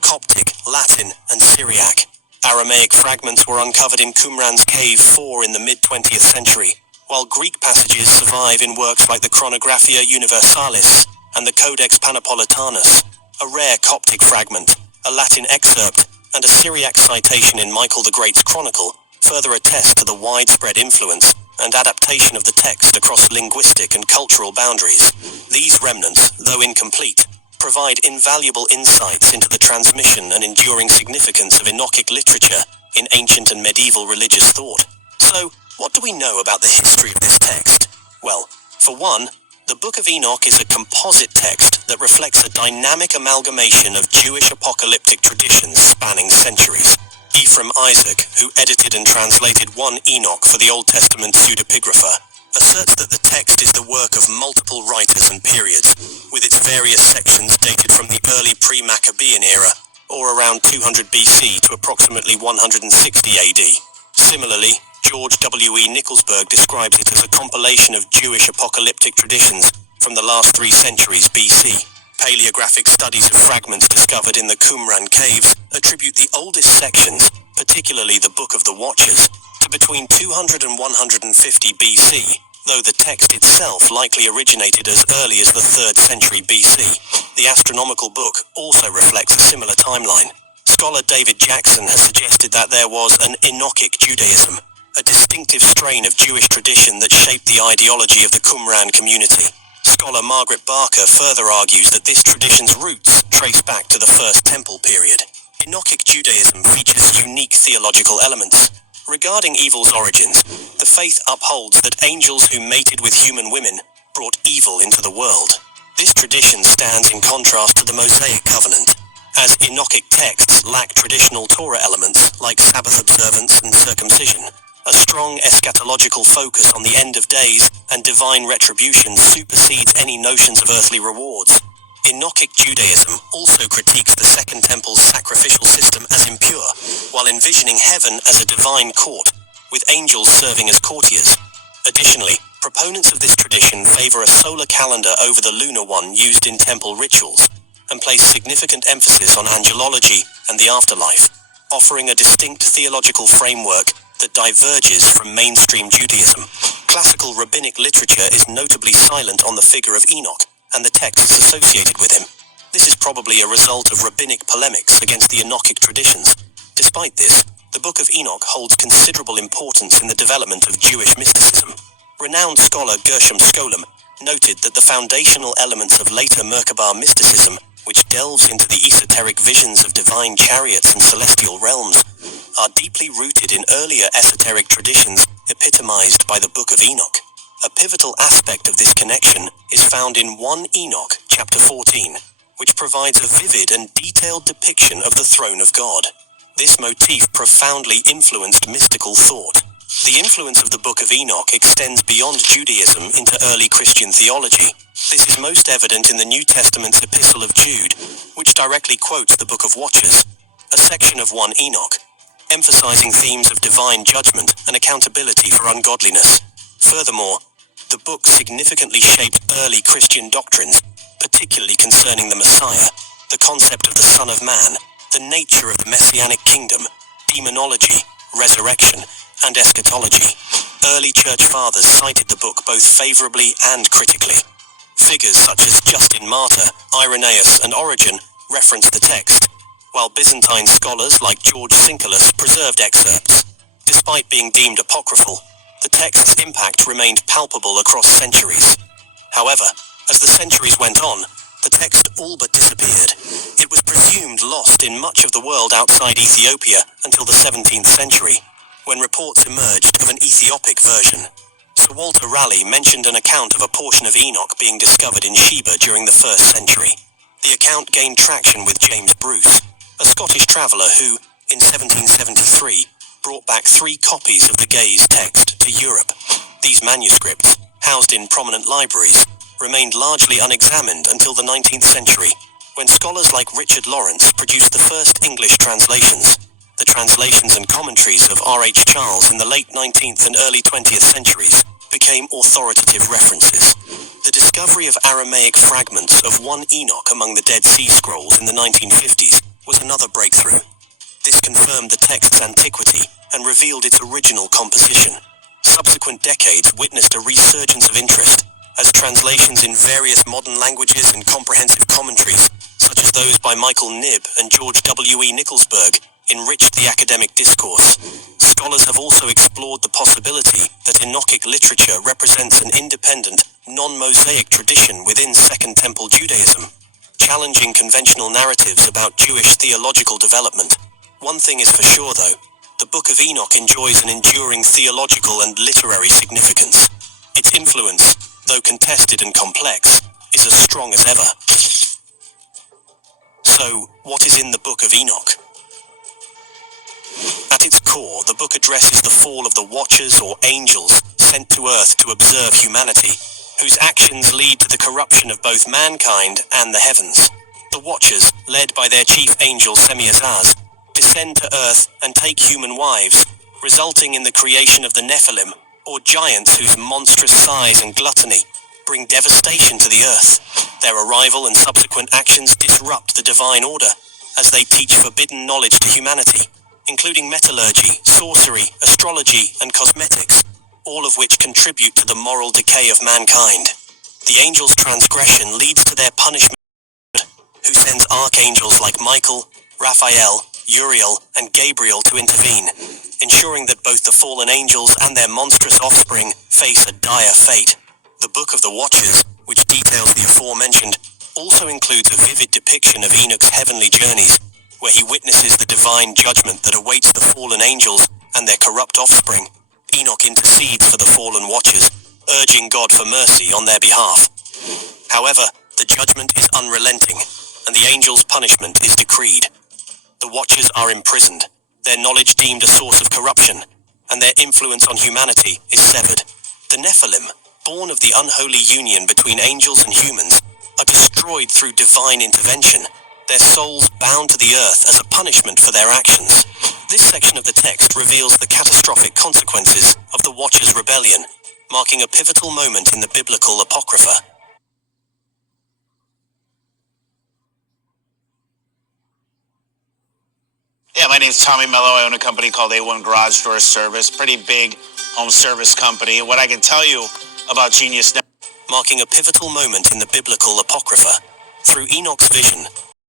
Coptic, Latin, and Syriac. Aramaic fragments were uncovered in Qumran's Cave 4 in the mid-20th century, while Greek passages survive in works like the Chronographia Universalis and the Codex Panapolitanus. A rare Coptic fragment, a Latin excerpt, and a Syriac citation in Michael the Great's Chronicle further attest to the widespread influence and adaptation of the text across linguistic and cultural boundaries. These remnants, though incomplete, provide invaluable insights into the transmission and enduring significance of Enochic literature in ancient and medieval religious thought. So, what do we know about the history of this text? Well, for one, the Book of Enoch is a composite text that reflects a dynamic amalgamation of Jewish apocalyptic traditions spanning centuries. Ephraim Isaac, who edited and translated 1 Enoch for the Old Testament pseudepigrapha, asserts that the text is the work of multiple writers and periods, with its various sections dated from the early pre-Maccabean era, or around 200 BC to approximately 160 AD. Similarly, George W.E. Nicholsburg describes it as a compilation of Jewish apocalyptic traditions from the last 3 centuries BC. Paleographic studies of fragments discovered in the Qumran caves attribute the oldest sections, particularly the Book of the Watchers, to between 200 and 150 BC, though the text itself likely originated as early as the 3rd century BC. The astronomical book also reflects a similar timeline. Scholar David Jackson has suggested that there was an Enochic Judaism, a distinctive strain of Jewish tradition that shaped the ideology of the Qumran community. Scholar Margaret Barker further argues that this tradition's roots trace back to the First Temple period. Enochic Judaism features unique theological elements. Regarding evil's origins, the faith upholds that angels who mated with human women brought evil into the world. This tradition stands in contrast to the Mosaic covenant, as Enochic texts lack traditional Torah elements like Sabbath observance and circumcision. A strong eschatological focus on the end of days and divine retribution supersedes any notions of earthly rewards. Enochic Judaism also critiques the Second Temple's sacrificial system as impure, while envisioning heaven as a divine court, with angels serving as courtiers. Additionally, proponents of this tradition favor a solar calendar over the lunar one used in temple rituals, and place significant emphasis on angelology and the afterlife, offering a distinct theological framework that diverges from mainstream Judaism. Classical rabbinic literature is notably silent on the figure of Enoch and the texts associated with him. This is probably a result of rabbinic polemics against the Enochic traditions. Despite this, the Book of Enoch holds considerable importance in the development of Jewish mysticism. Renowned scholar Gershom Scholem noted that the foundational elements of later Merkabah mysticism, which delves into the esoteric visions of divine chariots and celestial realms, are deeply rooted in earlier esoteric traditions epitomized by the Book of Enoch. A pivotal aspect of this connection is found in 1 Enoch, chapter 14, which provides a vivid and detailed depiction of the throne of God. This motif profoundly influenced mystical thought. The influence of the Book of Enoch extends beyond Judaism into early Christian theology. This is most evident in the New Testament's Epistle of Jude, which directly quotes the Book of Watchers, a section of 1 Enoch, emphasizing themes of divine judgment and accountability for ungodliness. Furthermore, the book significantly shaped early Christian doctrines, particularly concerning the Messiah, the concept of the Son of Man, the nature of the Messianic kingdom, demonology, resurrection, and eschatology. Early church fathers cited the book both favorably and critically. Figures such as Justin Martyr, Irenaeus, and Origen referenced the text, while Byzantine scholars like George Syncellus preserved excerpts. Despite being deemed apocryphal, the text's impact remained palpable across centuries. However, as the centuries went on, the text all but disappeared. It was presumed lost in much of the world outside Ethiopia until the 17th century, when reports emerged of an Ethiopic version. Sir Walter Raleigh mentioned an account of a portion of Enoch being discovered in Sheba during the 1st century. The account gained traction with James Bruce, a Scottish traveller who, in 1773, brought back 3 copies of the Gaze text to Europe. These manuscripts, housed in prominent libraries, remained largely unexamined until the 19th century, when scholars like Richard Lawrence produced the first English translations. The translations and commentaries of R.H. Charles in the late 19th and early 20th centuries became authoritative references. The discovery of Aramaic fragments of 1 Enoch among the Dead Sea Scrolls in the 1950s was another breakthrough. This confirmed the text's antiquity and revealed its original composition. Subsequent decades witnessed a resurgence of interest, as translations in various modern languages and comprehensive commentaries, such as those by Michael Knibb and George W. E. Nicholsberg, enriched the academic discourse. Scholars have also explored the possibility that Enochic literature represents an independent, non-Mosaic tradition within Second Temple Judaism, challenging conventional narratives about Jewish theological development. One thing is for sure, though: the Book of Enoch enjoys an enduring theological and literary significance. Its influence, though contested and complex, is as strong as ever. So, what is in the Book of Enoch? At its core, the book addresses the fall of the Watchers, or angels, sent to Earth to observe humanity, whose actions lead to the corruption of both mankind and the heavens. The Watchers, led by their chief angel Semi-Azaz, descend to Earth and take human wives, resulting in the creation of the Nephilim, or giants whose monstrous size and gluttony bring devastation to the Earth. Their arrival and subsequent actions disrupt the divine order, as they teach forbidden knowledge to humanity, including metallurgy, sorcery, astrology, and cosmetics, all of which contribute to the moral decay of mankind. The angels' transgression leads to their punishment, who sends archangels like Michael, Raphael, Uriel, and Gabriel to intervene, ensuring that both the fallen angels and their monstrous offspring face a dire fate. The Book of the Watchers, which details the aforementioned, also includes a vivid depiction of Enoch's heavenly journeys, where he witnesses the divine judgment that awaits the fallen angels and their corrupt offspring. Enoch intercedes for the fallen Watchers, urging God for mercy on their behalf. However, the judgment is unrelenting, and the angels' punishment is decreed. The Watchers are imprisoned, their knowledge deemed a source of corruption, and their influence on humanity is severed. The Nephilim, born of the unholy union between angels and humans, are destroyed through divine intervention, their souls bound to the earth as a punishment for their actions. This section of the text reveals the catastrophic consequences of the Watchers' rebellion, marking a pivotal moment in the biblical Apocrypha. Yeah, my name's Tommy Mello. I own a company called A1 Garage Door Service, pretty big home service company. What I can tell you about Genius Network, marking a pivotal moment in the biblical Apocrypha. Through Enoch's vision,